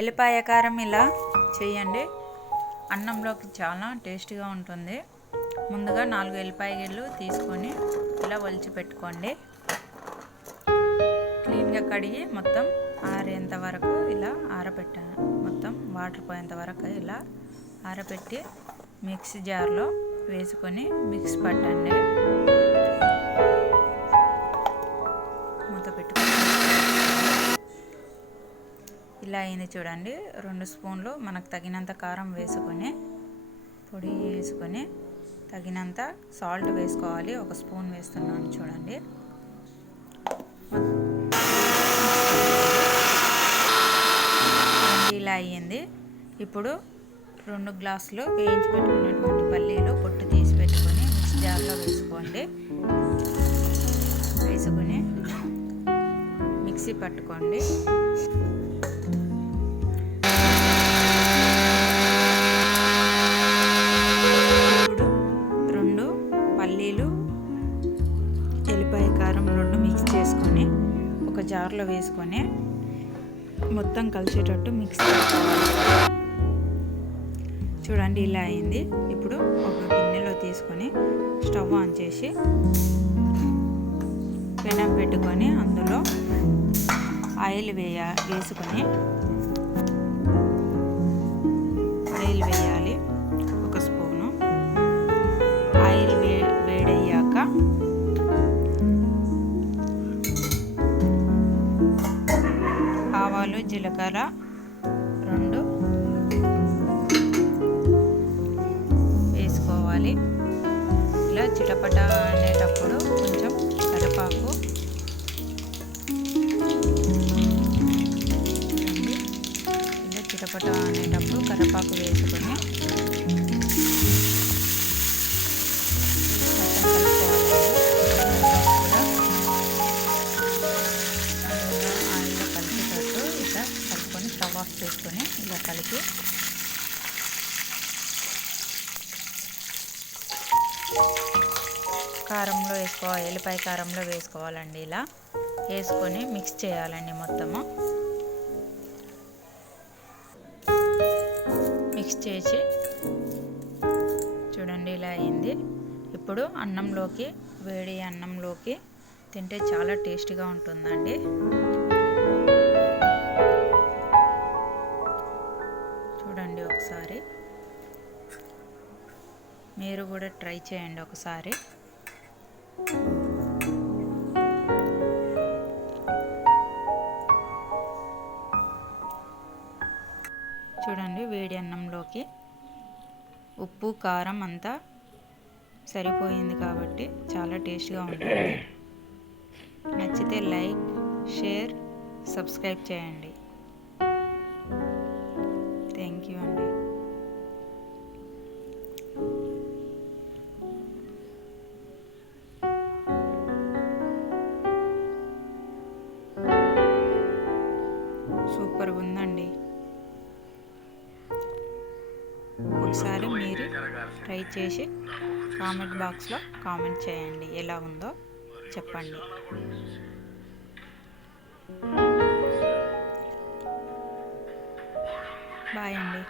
ఎల్లిపాయ కారం ఇలా చేయండి, అన్నంలోకి చాలా టేస్టీగా ఉంటుంది. ముందుగా 4 ఎల్లిపాయలు తీసుకొని ఇలా ఒలిచి పెట్టుకోండి. క్లీన్గా కడిగి మొత్తం ఆరేంత వరకు ఇలా ఆరబెట్టాను. మొత్తం వాటర్ పోయేంత వరకు ఇలా ఆరబెట్టి మిక్సీ జార్లో వేసుకొని మిక్స్ పట్టండి. మూత పెట్టుకొని ఇలా అయింది చూడండి. 2 స్పూన్లు మనకు తగినంత కారం వేసుకొని, పొడి వేసుకొని తగినంత సాల్ట్ వేసుకోవాలి. 1 స్పూన్ వేస్తున్నాను చూడండి. ఇలా అయ్యింది. ఇప్పుడు 2 గ్లాసులు వేయించి పెట్టుకున్నటువంటి పల్లీలు పొట్టు తీసి పెట్టుకొని మిక్సీ జార్లో వేసుకోండి. వేసుకొని మిక్సీ పట్టుకోండి. ఇప్పుడు 2 పల్లీలు ఎల్లిపాయ కారం 2 మిక్స్ చేసుకొని ఒక జార్లో వేసుకొని మొత్తం కలిసేటట్టు మిక్స్ చేసుకోవాలి. చూడండి ఇలా అయింది. ఇప్పుడు ఒక గిన్నెలో తీసుకొని స్టవ్ ఆన్ చేసి పెనం పెట్టుకొని అందులో ఆయిల్ వేసుకొని ఆయిల్ వేయాలి. 1 స్పూను ఆయిల్ వేడయ్యాక ఆవాలు జీలకర్ర 2 వేసుకోవాలి. ఇలా చిటపట అనేటప్పుడు కొంచెం కరివేపాకు, ఇలా చిటపట అనేటప్పుడు కరివేపాకు వేసుకొని స్టవ్ ఆఫ్ చేసుకొని ఇలా కలిపి కారంలో వేసుకోవాలి. ఎల్లిపాయ కారంలో వేసుకోవాలండి. ఇలా వేసుకొని మిక్స్ చేయాలండి. మొత్తము మిక్స్ చేసి చూడండి ఇలా అయింది. ఇప్పుడు అన్నంలోకి, వేడి అన్నంలోకి తింటే చాలా టేస్టీగా ఉంటుందండి. చూడండి ఒకసారి మీరు కూడా ట్రై చేయండి ఒకసారి. చూడండి వేడి అన్నంలోకి ఉప్పు కారం అంతా సరిపోయింది కాబట్టి చాలా టేస్ట్గా ఉంటుంది. నచ్చితే లైక్, షేర్, సబ్స్క్రైబ్ చేయండి. థ్యాంక్ యూ అండి. సూపర్ ఉందండి. ఒకసారి మీరు ట్రై చేసి కామెంట్ బాక్స్లో కామెంట్ చేయండి, ఎలా ఉందో చెప్పండి. బాయ్ అండి.